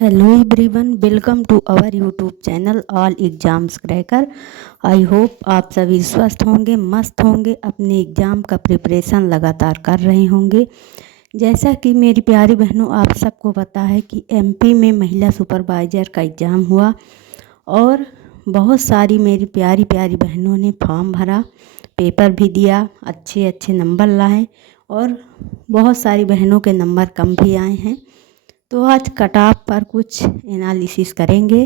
Hello everyone, welcome to our YouTube channel all exams cracker. I hope आप सभी स्वस्थ होंगे, मस्त होंगे, अपने एग्ज़ाम का प्रिपरेशन लगातार कर रहे होंगे। जैसा कि मेरी प्यारी बहनों, आप सबको पता है कि एमपी में महिला सुपरवाइज़र का एग्ज़ाम हुआ और बहुत सारी मेरी प्यारी प्यारी बहनों ने फॉर्म भरा, पेपर भी दिया, अच्छे अच्छे नंबर लाए और बहुत सारी बहनों के नंबर कम भी आए हैं। तो आज कट ऑफ पर कुछ एनालिसिस करेंगे।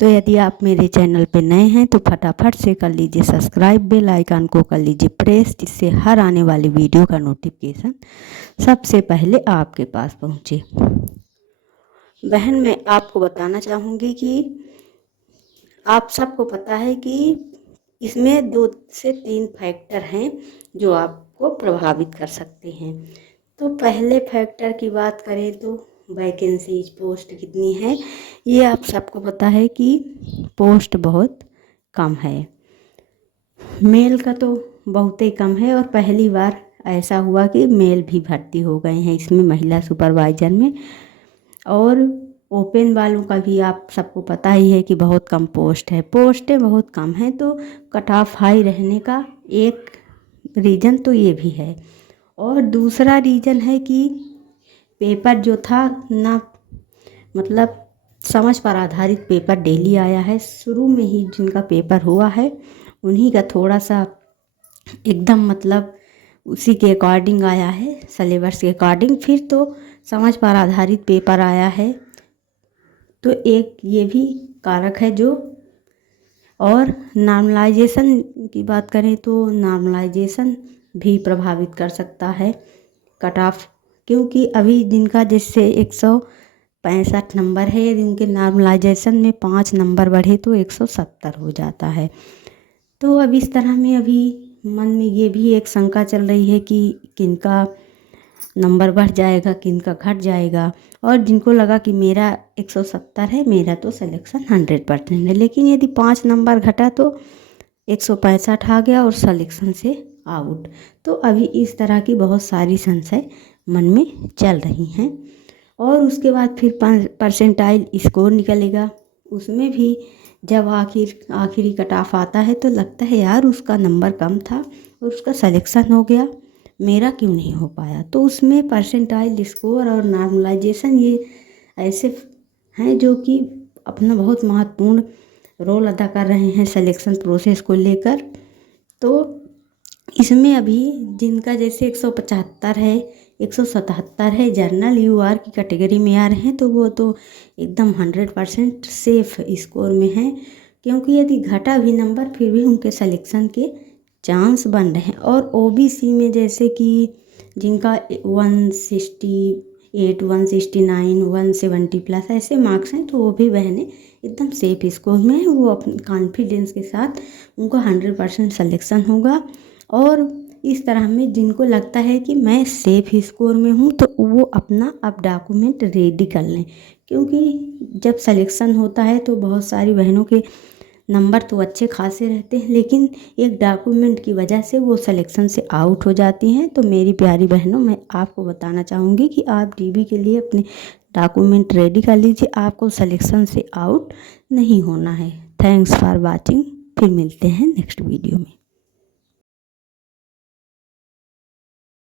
तो यदि आप मेरे चैनल पे नए हैं तो फटाफट से कर लीजिए सब्सक्राइब, बेल आइकन को कर लीजिए प्रेस, जिससे हर आने वाली वीडियो का नोटिफिकेशन सबसे पहले आपके पास पहुंचे। बहन, मैं आपको बताना चाहूँगी कि आप सबको पता है कि इसमें 2 से 3 फैक्टर हैं जो आपको प्रभावित कर सकते हैं। तो पहले फैक्टर की बात करें तो वैकेंसीज, पोस्ट कितनी है। ये आप सबको पता है कि पोस्ट बहुत कम है, मेल का तो बहुत ही कम है और पहली बार ऐसा हुआ कि मेल भी भर्ती हो गए हैं इसमें महिला सुपरवाइज़र में। और ओपन वालों का भी आप सबको पता ही है कि बहुत कम पोस्ट है, पोस्टें बहुत कम हैं। तो कट ऑफ हाई रहने का एक रीज़न तो ये भी है और दूसरा रीज़न है कि पेपर जो था ना, मतलब समझ पर आधारित पेपर डेली आया है। शुरू में ही जिनका पेपर हुआ है उन्हीं का थोड़ा सा एकदम मतलब उसी के अकॉर्डिंग आया है, सिलेबस के अकॉर्डिंग। फिर तो समझ पर आधारित पेपर आया है, तो एक ये भी कारक है जो। और नॉर्मलाइजेशन की बात करें तो नॉर्मलाइजेशन भी प्रभावित कर सकता है कट ऑफ, क्योंकि अभी जिनका जैसे 165 नंबर है, यदि उनके नॉर्मलाइजेशन में 5 नंबर बढ़े तो 170 हो जाता है। तो अब इस तरह में अभी मन में ये भी एक शंका चल रही है कि किनका नंबर बढ़ जाएगा, किनका घट जाएगा। और जिनको लगा कि मेरा 170 है, मेरा तो सिलेक्शन 100% है, लेकिन यदि 5 नंबर घटा तो 165 आ गया और सिलेक्शन से आउट। तो अभी इस तरह की बहुत सारी संशय मन में चल रही हैं। और उसके बाद फिर परसेंटाइल स्कोर निकलेगा, उसमें भी जब आखिरी कट ऑफ आता है तो लगता है यार उसका नंबर कम था और उसका सिलेक्शन हो गया, मेरा क्यों नहीं हो पाया। तो उसमें परसेंटाइल स्कोर और नॉर्मलाइजेशन ये ऐसे हैं जो कि अपना बहुत महत्वपूर्ण रोल अदा कर रहे हैं सिलेक्शन प्रोसेस को लेकर। तो इसमें अभी जिनका जैसे 175 है, 177 है, जर्नल यूआर की कैटेगरी में आ रहे हैं, तो वो तो एकदम 100% सेफ स्कोर में है, क्योंकि यदि घटा भी नंबर फिर भी उनके सिलेक्शन के चांस बन रहे हैं। और ओबीसी में जैसे कि जिनका 168, 169, 170 प्लस ऐसे मार्क्स हैं, तो वो भी बहनें एकदम सेफ स्कोर में है। वो अपने कॉन्फिडेंस के साथ उनका 100% सिलेक्शन होगा। और इस तरह में जिनको लगता है कि मैं सेफ स्कोर में हूँ तो वो अपना अब डॉक्यूमेंट रेडी कर लें, क्योंकि जब सिलेक्शन होता है तो बहुत सारी बहनों के नंबर तो अच्छे खासे रहते हैं, लेकिन एक डॉक्यूमेंट की वजह से वो सिलेक्शन से आउट हो जाती हैं। तो मेरी प्यारी बहनों, मैं आपको बताना चाहूँगी कि आप डीबी के लिए अपने डॉक्यूमेंट रेडी कर लीजिए, आपको सिलेक्शन से आउट नहीं होना है। थैंक्स फॉर वाचिंग, फिर मिलते हैं नेक्स्ट वीडियो में।